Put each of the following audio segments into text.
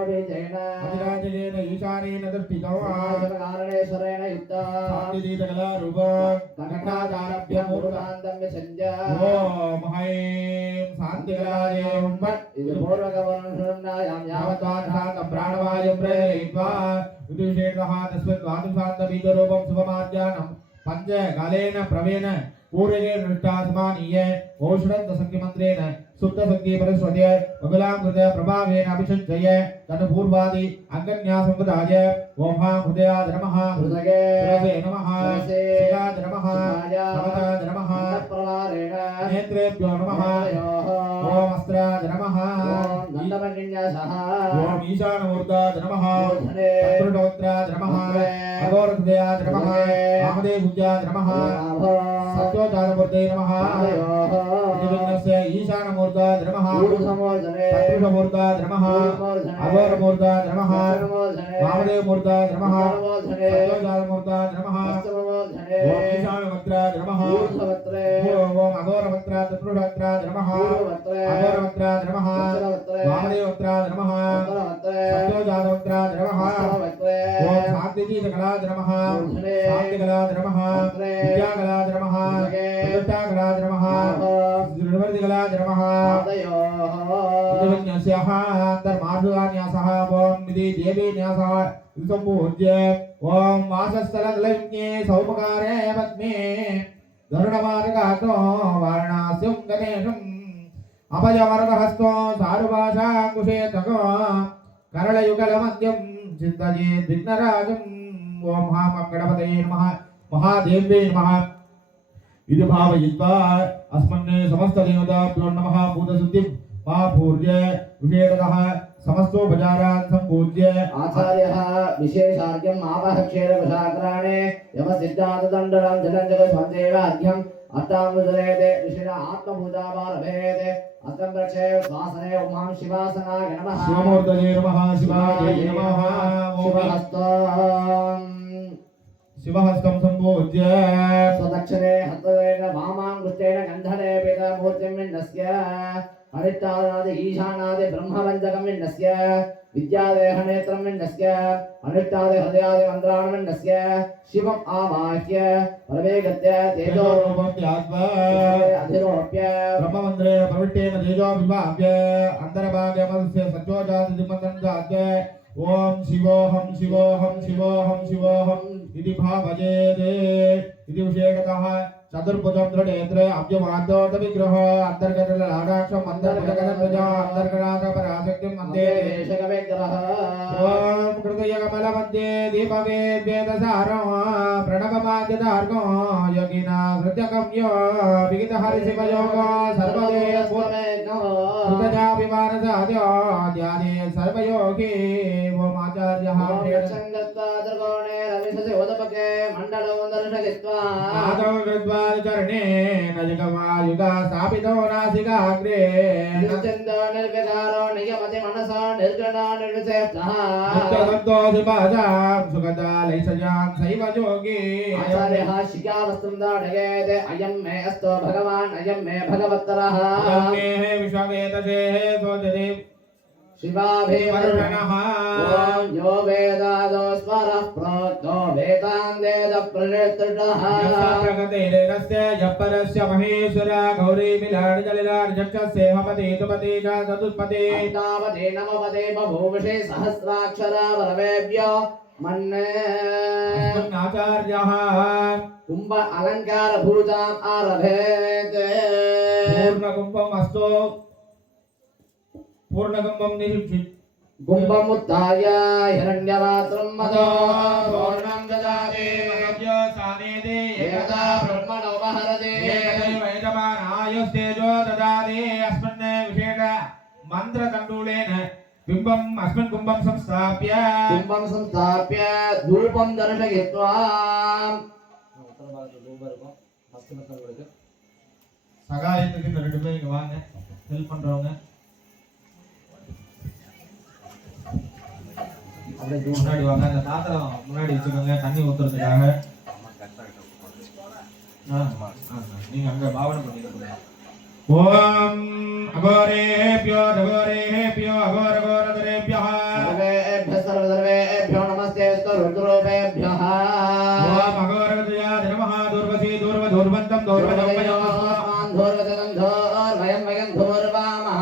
अधिराजेन ईशानेन दृष्टितो कारणेश्वरेण युक्ता कनकादारभ्य मूर्तान्तं विसञ्ज ओम ऐं शान्तिकलाय उम्मत् इति पूर्वकवर्णनायां यावत्वान् शान्तं प्राणवायुं प्रेरयित्वा विदुषेणः तस्मद्वादुशान्तबीजरूपं शुभमार्जानं पञ्चकालेन प्रवेण पूर्वे नृष्टास्मानीय औषधसङ्ख्यमन्त्रेण सुप्तशक्ति परस्वत्य मङ्गलां कृते प्रभावेन अभिषिञ्चय तन्पूर्वादि अङ्गन्यासं कृताय ओम हृदयाय नमः हृदये नमः शिवाय नमः भगवताय नमः नेत्रेभ्यो नमः ओम अस्त्राय नमः ओम ईशानमूर्ताय नमः चतुर्दोत्राय नमः अघोरहृदयाय नमः वामदेवपूज्याय नमः सत्योजातमूर्तये नमः दिव्यस्य ईशानमूर्ताय नमः चतुर्दमूर्ताय नमः अघोरमूर्ताय नमः वामदेवमूर्ताय नमः सत्योजातमूर्ताय नमः ओम ईशानवक्त्राय नमः ओम अघोरवक्त्राय चतुर्दोत्राय नमः अघोरवक्त्राय नमः वामदेववक्त्राय नमः सत्योजातवक्त्राय नमः ओम शान्तिदीपकलाय नमः शान्तिकलाय नमः विद्याकलाय नमः प्रतिष्ठाकलाय नमः निर्वर्तिकलाय नमः उद्वन्यस्याः अंतर्मार्गान्यासः ओम विधि देवी न्यासः संपूज्य ओम वासस्थलकलज्ञे सौपकारे पद्मे गरुडमार्गातो वारणास्यं गणेशम् अभयवर्गहस्तो सारुभाषाकुशेतको करलयुगलमद्यं चिन्तयेत् विघ्नराजम् ओम महामङ्गलपतये नमः महादेव्ये नमः इति भावयित्वा अस्मन्ने समस्तदेवताभ्यो नमः भूतशुद्धिं महापूर्य विषेकतः समस्तोपचारान् सम्पूज्य आचार्यः विशेषार्घ्यम् आवहक्षेरवशाकराणे यमसिद्धान्तदण्डनं जलञ्जगस्वन्देवार्घ्यम् अट्टामुदरेते ऋषिणा आत्मभूतावारभेते अतं रक्षे स्वासने उमां शिवासनाय नमः शिवमूर्तये नमः शिवाय नमः शिवहस्तं सम्पूज्य स्वदक्षिणे हस्तरेण वामाङ्गुष्ठेन गन्धने पितमूर्तिं विन्नस्य अनिष्टानादि ईशानादि ब्रह्मवञ्जकं विन्नस्य विद्यादेहनेत्रं विन्नस्य अनिष्टादि हृदयादि मन्त्राणं विन्नस्य शिवम् आवाह्य परमेगत्य तेजोरूपं त्याज्वा अधिरोप्य ब्रह्ममन्त्रेण प्रविष्टेन तेजोभिवाप्य अन्तर्भागमस्य सत्योजातिमन्त्रं जात्य ओम शिवोहम शिवोहम शिवोहम शिवोहम इति भावयेत् इति विषेकतः चतुर्भुजं दृढनेत्र अभ्यमादोत विग्रह अंतर्गतलाडाक्षं अंतर्गतगतध्वज अंतर्गतापराशक्तिं मन्ये देशकविग्रह ओम कृतयकमलमध्ये दीपवेद्वेदसारो प्रणवमाद्यतार्गो योगिना हृत्यकम्यो विगितहरिशिवयोगो सर्वदेवस्वमेको कृतजाभिमानसाद्यो ध्याने सर्वयोगी ओम आचार्यः संगत्वादर्गोणे रविशोदपके मण्डलोन्दर्शगित्वा चरणे नजगमायुगा स्थापितो नासिकाग्रे निश्चिन्तो निर्विकारो नियमति मनसा निर्गुणो निर्विशेषः नित्यसन्तोषिपादां सुखदालैसजां सैव योगी आचार्यः शिखावस्त्रं दाढयेत् अयं मे अस्तो भगवान् अयं मे भगवत्तरः मे विश्ववेदशेः सोचति शिवाभिवर्णनः ओम यो वेदादो स्वरः प्रोक्तो वेदान्तेन प्रकृतः प्रगतेरस्य जपरस्य महेश्वर गौरी मिलाड जलिलाड जक्षस्य हपते तुपते च चतुष्पते अष्टावते नवपते बभूवषे सहस्राक्षरा वरवेभ्यो मन्ने आचार्यः कुंभ अलंकार भूताम् आरभेत् पूर्णकुम्भम् अस्तु पूर्णकुम्भं निरीक्षित कुम्भमुत्थाय हिरण्यरात्रं मदो पूर्णं ददाति मह्यो सानेदे एकदा ब्रह्मणो महरते वैदमानायुस्तेजो ददाति अस्मिन् विशेष मन्त्रतण्डुलेन बिम्बम् अस्मिन् कुम्भं संस्थाप्य धूपं दर्शयित्वा சகாயத்துக்கு இந்த ரெண்டு பேர் இங்க வாங்க ஹெல்ப் பண்றவங்க அப்படியே முன்னாடி வாங்க அந்த பாத்திரம் முன்னாடி வச்சுக்கோங்க தண்ணி ஊத்துறதுக்காக நீங்க அங்க பாவனை பண்ணிருக்கீங்க ஓம் அகோரேபியோ அகோரேபியோ அகோரகோரதரே धूर्वदं धूर्वयं धूर्वामः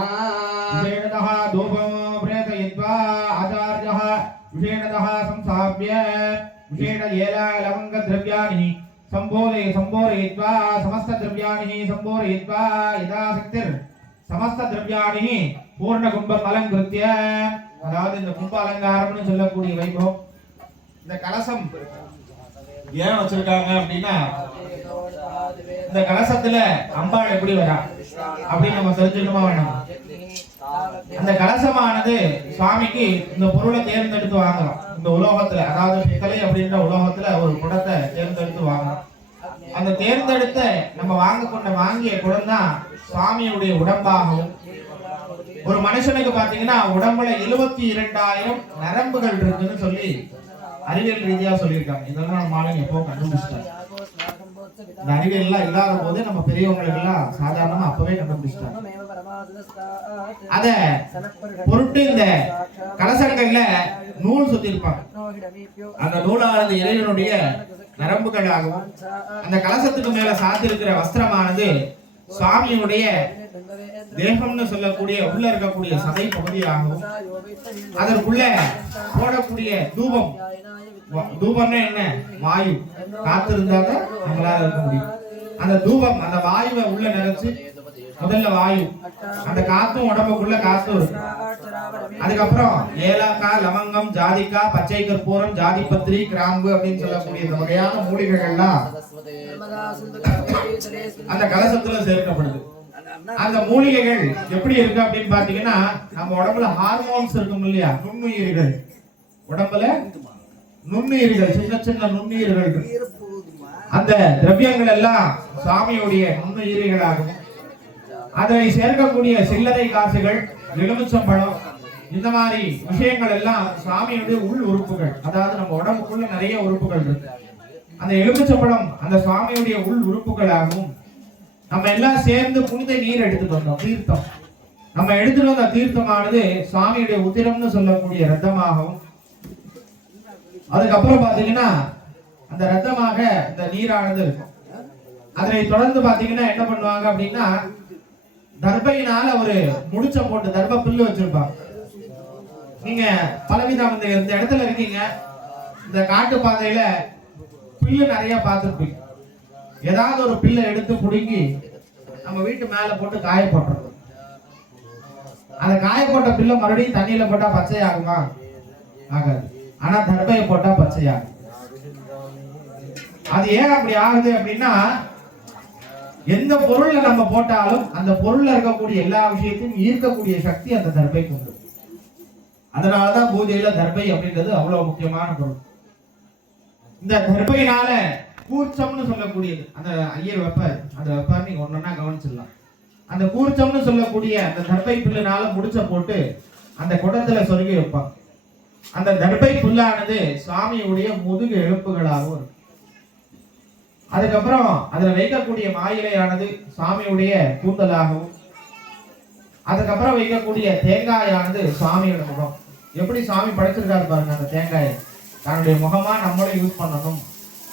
विषेणतः धूपं प्रेतयित्वा आचार्यः विषेणतः संस्थाप्य विषेण लवङ्गद्रव्याणि संबोधयित्वा समस्तद्रव्याणि संबोधयित्वा यथाशक्तिर् समस्तद्रव्याणि பூர்ணகும்பம் அலங்கிருத்திய, அதாவது இந்த கும்ப அலங்காரம்னு சொல்லக்கூடிய வைபவம். இந்த கலசம் ஏன் வச்சிருக்காங்க அப்படின்னா, இந்த கலசத்துல அம்பாள் எப்படி வரா அப்படின்னு நம்ம தெரிஞ்சுக்கணுமா வேணும். அந்த கலசமானது சுவாமிக்கு இந்த பொருளை தேர்ந்தெடுத்து வாங்குறோம். இந்த உலோகத்துல, அதாவது பித்தளை அப்படின்ற உலோகத்துல ஒரு குடத்தை தேர்ந்தெடுத்து வாங்குறோம். அந்த தேர்ந்தெடுத்த நம்ம வாங்கிய குடம் தான் சுவாமியுடைய உடம்பாகவும். ஒரு மனுஷனுக்கு பாத்தீங்கன்னா உடம்புல 72,000 நரம்புகள் இருக்குன்னு சொல்லி அறிவியல் ரீதியா சொல்லியிருக்காங்க. இதெல்லாம் நம்ம ஆளுங்க எப்போ கண்டுபிடிச்சிட்டாங்க. இந்த அறிவியல் எல்லாம் இல்லாத போது நம்ம பெரியவங்களுக்கு எல்லாம் சாதாரணமா அப்பவே கண்டுபிடிச்சிட்டாங்க. அத பொருட்டு இந்த கலசங்கள்ல நூல் சுத்தி இருப்பாங்க. அந்த நூலானது இறைவனுடைய நரம்புகளாகவும், அந்த கலசத்துக்கு மேல சாத்திருக்கிற வஸ்திரமானது சுவாமியுடைய தேகம்னு சொல்லக்கூடிய உள்ள இருக்கக்கூடிய சதை பகுதியாகவும், அதற்குள்ள போடக்கூடிய தூபம்னா என்ன, வாயு காத்து இருந்தாதான் நம்மளால இருக்க முடியும். அந்த தூபம், அந்த வாயுவை உள்ள நினைச்சு, முதல்ல வாயு, அந்த காத்தும் உடம்புக்குள்ள காத்து இருக்கும். அதுக்கப்புறம் ஏலக்காய், லவங்கம், ஜாதிக்காய், பச்சை கற்பூரம், ஜாதிபத்திரி, கிராம்பு அப்படின்னு சொல்லக்கூடிய இந்த வகையான மூலிகைகள்லாம் அந்த கலசத்துல சேர்க்கப்படுது. அந்த மூலிகைகள் எப்படி இருக்கு அப்படின்னு பாத்தீங்கன்னா, நம்ம உடம்புல ஹார்மோன்ஸ் இருக்கும் இல்லையா, நுண்ணுயிர்கள், உடம்புல நுண்ணுயிர்கள், சின்ன சின்ன நுண்ணுயிர்கள், அந்த திரவியங்கள் எல்லாம் சாமியுடைய நுண்ணுயிரிகளாகும். அதை சேர்க்கக்கூடிய சில்லறை காசுகள், எலுமிச்சம்பழம், இந்த மாதிரி விஷயங்கள் எல்லாம் சாமியுடைய உள் உறுப்புகள். அதாவது நம்ம உடம்புக்குள்ள நிறைய உறுப்புகள் இருக்கு. அந்த எலுமிச்சம்பழம் அந்த சுவாமியுடைய உள் உறுப்புகளாகவும், நம்ம எல்லாம் சேர்ந்து புனித நீர் எடுத்துட்டு வந்தோம், தீர்த்தம். நம்ம எடுத்துட்டு வந்த தீர்த்தமானது சுவாமியுடைய உதிரம்னு சொல்லக்கூடிய ரத்தமாகவும், அதுக்கப்புறம் பாத்தீங்கன்னா அந்த ரத்தமாக இந்த நீரானது இருக்கும். அதனை தொடர்ந்து பாத்தீங்கன்னா என்ன பண்ணுவாங்க அப்படின்னா, தர்பையினால ஒரு முடிச்ச போட்டு தர்ப புல்லு வச்சிருப்பாங்க. நீங்க பலவிதம் இந்த இடத்துல இருக்கீங்க, இந்த காட்டு பாதையில புல்லு நிறைய பார்த்துருப்பீங்க. ஏதாவது ஒரு பில்லை எடுத்து புடுங்கி நம்ம வீட்டு மேல போட்டு காய போட்டுறோம். அந்த காய போட்ட பில்லை மறுபடியும் தண்ணியில போட்டா பச்சை ஆகுமா? ஆகாது. ஆனா தர்பையை போட்டா பச்சையாகும். அது ஏன் அப்படி ஆகுது அப்படின்னா, எந்த பொருள்ல நம்ம போட்டாலும் அந்த பொருள்ல இருக்கக்கூடிய எல்லா விஷயத்தையும் ஈர்க்கக்கூடிய சக்தி அந்த தர்பைக்கு உண்டு. அதனாலதான் பூஜையில தர்பை அப்படின்றது அவ்வளவு முக்கியமான பொருள். இந்த தர்பையினால கூர்ச்சம்னு சொல்லக்கூடியது, அந்த ஐயர் வெப்பார், அந்த வெப்பார் நீங்க ஒன்னொன்னா கவனிச்சிடலாம். அந்த கூர்ச்சம்னு சொல்லக்கூடிய அந்த தர்பை புல்லுனால முடிச்ச போட்டு அந்த குடத்துல சொருகி வைப்பாங்க. அந்த தர்பை புல்லானது சுவாமியுடைய முதுகு எழுப்புகளாகவும் இருக்கும். அதுக்கப்புறம் அதுல வைக்கக்கூடிய மாயிலையானது சுவாமியுடைய கூந்தலாகவும், அதுக்கப்புறம் வைக்கக்கூடிய தேங்காயானது சுவாமியோட முகம். எப்படி சுவாமி படைச்சிருக்காரு பாருங்க, அந்த தேங்காயை தன்னுடைய முகமா நம்மளும் யூஸ் பண்ணணும்,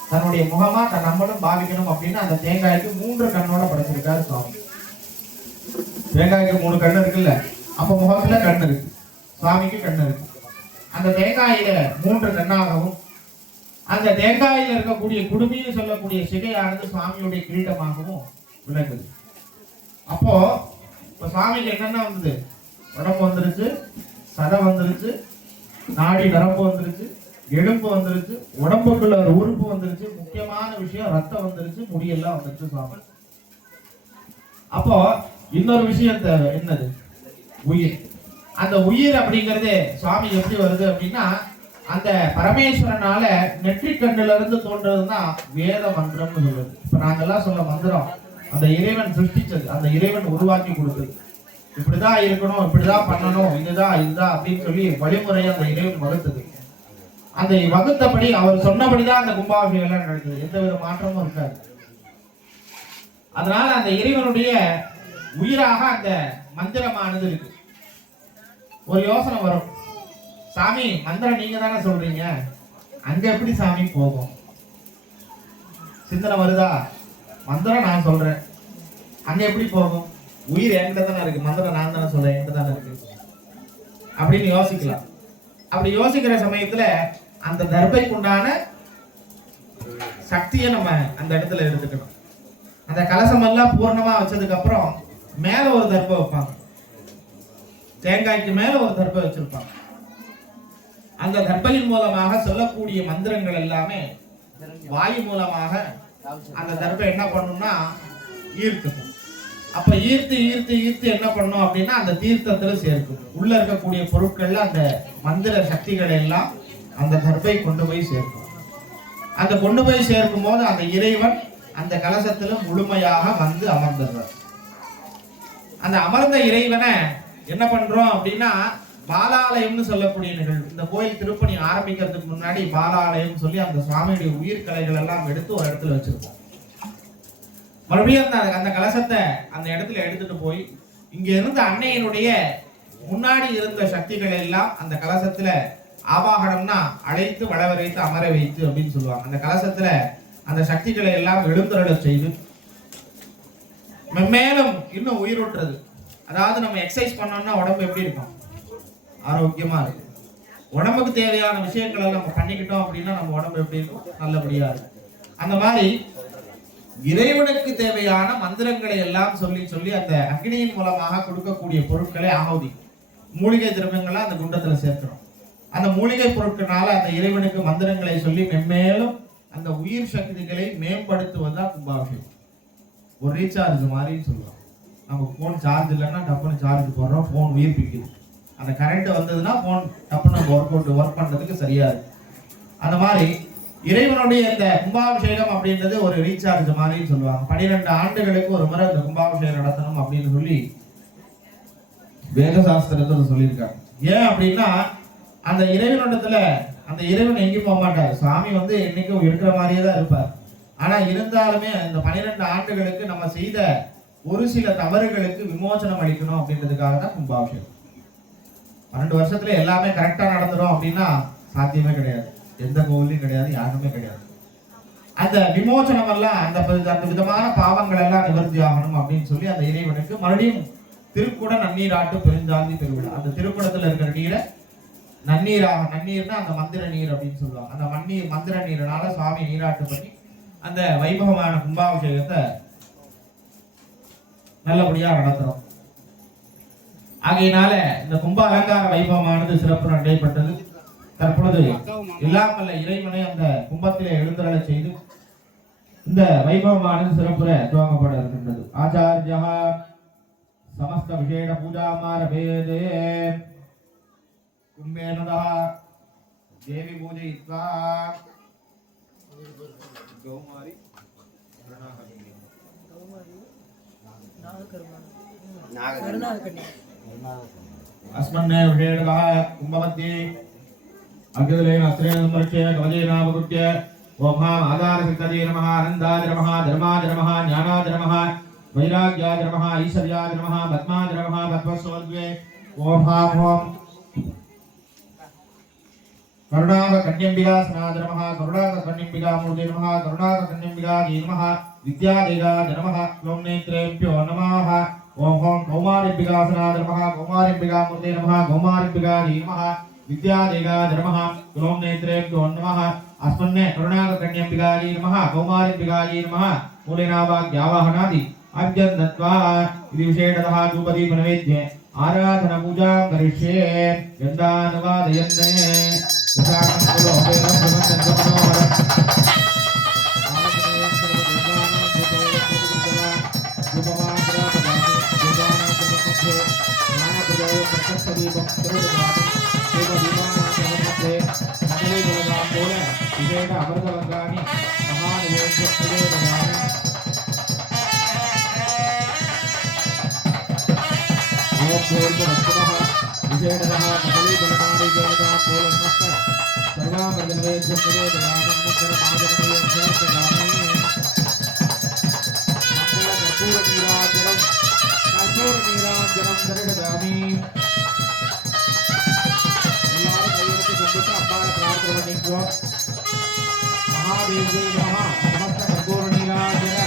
தன்னுடைய முகமா நம்மளும் பாவிக்கணும் அப்படின்னு அந்த தேங்காய்க்கு 3 கண்ணோட படைச்சிருக்காரு சுவாமி. தேங்காய்க்கு 3 கண்ணு இருக்குல்ல, அப்ப முகத்துல கண்ணு இருக்கு, சுவாமிக்கு கண்ணு இருக்கு. அந்த தேங்காயில 3 கண்ணாகவும், அந்த தேங்காயில இருக்கக்கூடிய குடுமின்னு சொல்லக்கூடிய சிகையானது சுவாமியுடைய கிரீடமாகவும் விளங்குது. அப்போ இப்ப சுவாமிக்கு என்னென்ன வந்தது, உடம்பு வந்துருச்சு, சதை வந்துருச்சு, நாடி நரம்பு வந்துருச்சு, எலும்பு வந்துருச்சு, உடம்புக்குள்ள ஒரு உறுப்பு வந்துருச்சு, முக்கியமான விஷயம் ரத்தம் வந்துருச்சு, முடியெல்லாம் வந்துருச்சு சுவாமி. அப்போ இன்னொரு விஷயம் என்னது, உயிர். அந்த உயிர் அப்படிங்கிறது சுவாமி எப்படி வருது அப்படின்னா, அந்த பரமேஸ்வரனால நெற்றிக் கண்ணுல இருந்து தோன்றதுதான் வேத மந்திரம்னு சொல்லுது. இப்ப நாங்கெல்லாம் சொல்ல மந்திரம் அந்த இறைவன் சிருஷ்டிச்சது, அந்த இறைவன் உருவாக்கி கொடுத்தது. இப்படிதான் இருக்கணும், இப்படிதான் பண்ணணும், இதுதான் அப்படின்னு சொல்லி வழிமுறையை அந்த இறைவன் வகுத்தது. அந்த வகுத்தபடி அவர் சொன்னபடிதான் அந்த கும்பாபிஷேகம் எல்லாம் நடக்குது, எந்த வித மாற்றமும் இருக்காது. அதனால அந்த இறைவனுடைய உயிராக அந்த மந்திரமானது இருக்கு. ஒரு யோசனை வரும், சாமி மந்திரம் நீங்க தானே சொல்றீங்க, அங்க எப்படி சாமி போகும்? சிந்தனை வருதா? மந்திரம் நான் சொல்றேன், அங்க எப்படி போகும்? உயிர் என்கிட்ட தானே இருக்கு, மந்திரம் நான் தானே சொல்றேன், என்கிட்ட தானே இருக்கு அப்படின்னு யோசிக்கலாம். அப்படி யோசிக்கிற சமயத்துல அந்த தர்பைக்குண்டான சக்தியை நம்ம அந்த இடத்துல எடுத்துக்கணும். அந்த கலசம் எல்லாம் பூர்ணமா வச்சதுக்கு அப்புறம் மேல ஒரு தர்பை வைப்பாங்க, தேங்காய்க்கு மேல ஒரு தர்பை வச்சிருப்பாங்க. அந்த தர்பையின் மூலமாக சொல்லக்கூடிய மந்திரங்கள் எல்லாமே வாயு மூலமாக அந்த தர்பை என்ன பண்ணும்னா ஈர்க்கும். அப்ப ஈர்த்து ஈர்த்து ஈர்த்து என்ன பண்ணும் அப்படின்னா அந்த தீர்த்தத்துல சேர்க்கும். உள்ள இருக்கக்கூடிய பொருட்கள்ல அந்த மந்திர சக்திகளை எல்லாம் அந்த தர்பை கொண்டு போய் சேர்க்கும். அந்த கொண்டு போய் சேர்க்கும் போது அந்த இறைவன் அந்த கலசத்துல முழுமையாக வந்து அமர்ந்துடுறார். அந்த அமர்ந்த இறைவனை என்ன பண்றோம் அப்படின்னா பாலாலயம்னு சொல்லக்கூடிய நிகழ்வு. இந்த கோயில் திருப்பணி ஆரம்பிக்கிறதுக்கு முன்னாடி பாலாலயம் சொல்லி அந்த சுவாமியுடைய உயிர் கலைகள் எல்லாம் எடுத்து ஒரு இடத்துல வச்சிருக்கோம். மறுபடியும் அந்த கலசத்தை அந்த இடத்துல எடுத்துட்டு போய் இங்க இருந்த அன்னையினுடைய முன்னாடி இருந்த சக்திகளை எல்லாம் அந்த கலசத்துல ஆவாகனம்னா அழைத்து வளவரைத்து அமர வைத்து அப்படின்னு சொல்லுவாங்க. அந்த கலசத்துல அந்த சக்திகளை எல்லாம் எழுந்தருள செய்து மேலும் இன்னும் உயிரூட்டுறது. அதாவது நம்ம எக்ஸசைஸ் பண்ணோம்னா உடம்பு எப்படி இருக்கும்? ஆரோக்கியமா இருக்கும். உடம்புக்கு தேவையான விஷயங்களை நம்ம பண்ணிக்கிட்டோம் அப்படின்னா நம்ம உடம்பு எப்படி இருக்கும்? நல்லபடியா இருக்கும். அந்த மாதிரி இறைவனுக்கு தேவையான மந்திரங்களை எல்லாம் சொல்லி சொல்லி அந்த அக்னியின் மூலமாக கொடுக்கக்கூடிய பொருட்களை ஆகுதி மூலிகை திரவியங்களை அந்த குண்டத்துல சேர்க்கணும். அந்த மூலிகை பொருட்களால அந்த இறைவனுக்கு மந்திரங்களை சொல்லி மென்மேலும் அந்த உயிர் சக்திகளை மேம்படுத்துவதுதான் கும்பாபிஷேகம். ஒரு ரீசார்ஜ் மாதிரின்னு சொல்லுவாங்க. நம்ம போன் சார்ஜ் இல்லைன்னா டப்புன்னு சார்ஜ் போடுறோம், போன் உயிர்ப்பிக்குது. அந்த கரண்ட் வந்ததுன்னா போன் டப்புன்னு நம்ம ஒர்க் பண்றதுக்கு சரியா இருக்கு. அந்த மாதிரி இறைவனுடைய இந்த கும்பாபிஷேகம் அப்படின்றது ஒரு ரீசார்ஜ் மாதிரின்னு சொல்லுவாங்க. 12 ஆண்டுகளுக்கு ஒரு முறை இந்த கும்பாபிஷேகம் நடத்தணும் அப்படின்னு சொல்லி வேத சாஸ்திரத்துல சொல்லியிருக்காங்க. ஏன் அப்படின்னா அந்த இறைவனிடத்துல அந்த இறைவன் எங்கேயும் போக மாட்டார். சாமி வந்து என்னைக்கும் இருக்கிற மாதிரியே தான் இருப்பார். ஆனா இருந்தாலுமே இந்த 12 ஆண்டுகளுக்கு நம்ம செய்த ஒரு சில தவறுகளுக்கு விமோசனம் அளிக்கணும் அப்படின்றதுக்காக தான் கும்பாபிஷேகம். 12 வருஷத்துல எல்லாமே கரெக்டா நடந்துடும் அப்படின்னா சாத்தியமே கிடையாது. எந்த கோவிலையும் கிடையாது, யாருமே கிடையாது. அந்த விமோசனம் எல்லாம் அந்த விதமான பாவங்கள் எல்லாம் நிவர்த்தி ஆகணும் அப்படின்னு சொல்லி அந்த இறைவனுக்கு மறுபடியும் திருக்குட நன்னீராட்டு பெருஞ்சாந்தி பெருவிழா. அந்த திருக்குடத்துல இருக்கிற நீரை நன்னீர்னா அந்த மந்திர நீர் அப்படின்னு சொல்லுவாங்க. அந்த மந்திர நீரினால சுவாமி நீராட்டு பண்ணி அந்த வைபவமான கும்பாபிஷேகத்தை நல்லபடியா நடத்துறோம். ஆகையினால இந்த கும்ப அலங்கார வைபவமானது சிறப்பு நடைபெற்றது. தற்பொழுது இல்லாமல்ல இறைவனை அந்த கும்பத்திலே எழுந்தருள செய்து இந்த வைபவமானது சிறப்புற துவங்கப்பட இருக்கின்றது. ஆச்சாரியா சமஸ்த விசேஷ பூஜாமாரபேதே கும்பேனதா தேவி பூஜயித்வா கௌமாரி अस्मन्ने विषेणः कुम्भमध्ये अग्निलेन अस्त्रेण संरक्ष्य कवचेनावकृत्य ओमाम् आधारसिद्धये नमः आनन्दाय नमः धर्माय नमः ज्ञानाय नमः वैराग्याय नमः ईश्वर्याय नमः पद्माय नमः पद्मस्वर्गे ओमाम् ओम करुणाक कन्यम्बिका सनातन नमः करुणाक कन्यम्बिका मूर्ते नमः करुणाक कन्यम्बिका नमः विद्यादेगाय नमः ओम नेत्रेभ्यो नमः ओम ओम कौमारिम्बिका सनातन नमः कौमारिम्बिका मूर्ते नमः कौमारिम्बिका नमः विद्यादेगाय नमः ओम नेत्रेभ्यो नमः अस्मन्ने करुणाक कन्यम्बिकायै नमः कौमारिम्बिकायै नमः मूलेनावाग्यावाहनादि अभ्यन्तत्वा इति विशेषतः धूपदीपनैवेद्ये आराधना पूजा करिष्ये यन्दानुवादयन्ने उषाकं कुलो अपेरं भ्रमन्तन्वमनोहर अमृतवर्गाणि महानिवेद्यप्रदेशगानि ओभूर्भुवस्सुमः विशेषतः कदलीफलनादि देवता पूर्णस्थ सर्वामृतनिवेद्यप्रदेशगानि मुद्गरमाजनमेयज्ञानि मङ्गलकर्पूरनीराजनं दर्शयामि महादेव नमः समस्त कर्पूर नीराजन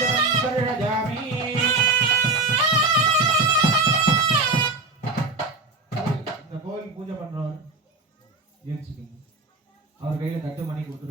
நீராஞ்சனம் சர்வஜாமி. இந்த கோவில் பூஜை பண்றவர் ஜெயிச்சுக்கோங்க. அவர் கையில தட்டு மணி கொடுத்து